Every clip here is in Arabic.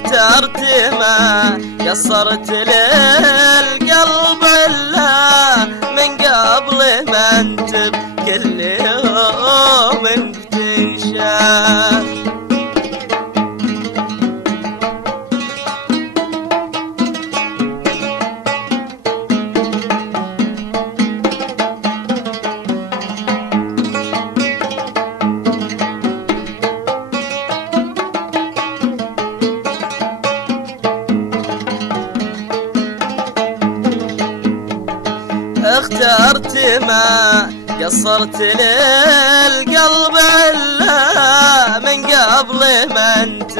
اخترت ما قصرت للقلب إلا من قبل ما انت كل يوم بتنشاف. اخترت ما قصرت للقلب إلا من قبل ما انت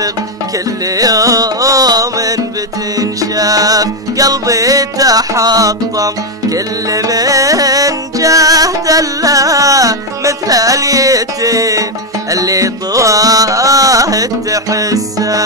كل يوم بتنشاف. قلبي تحطم كل من جهد الله مثل اليتيم اللي طواه تحسه.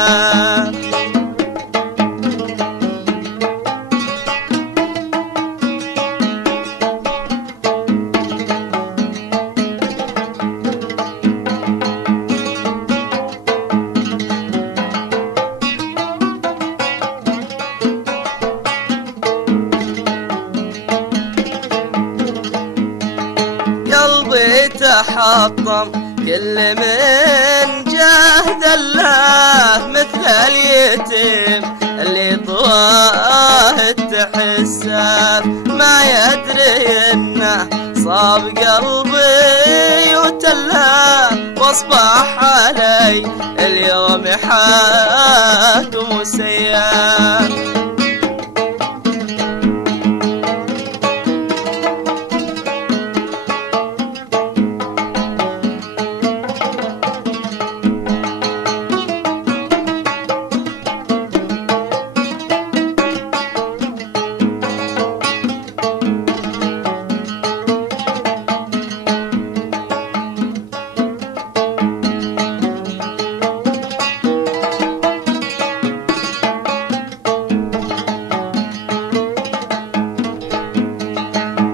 قلبي تحطم كل من جهد الله مثل اليتيم اللي طواه تحسه. ما يدري انه صاب قلبي وتله واصبح علي اليوم حاكم سياف.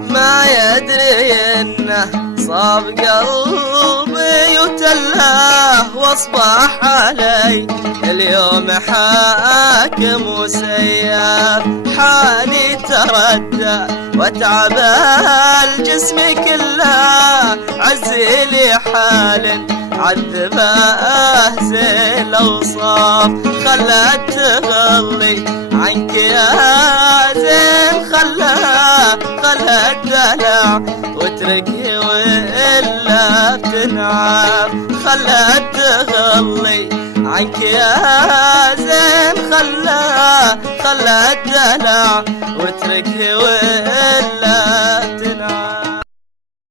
ما يدري انه صاب قلبي وتله واصبح علي اليوم حاكم وسياف. حالي تردى وتعب الجسم كله عزي لي حال عذبه زي الاوصاف. خلت تغلي عنك يا زين خلى الدلع واتركي وإلا بتنعم. خلى تغلي عنك يا زين خلى الدلع واتركي وإلا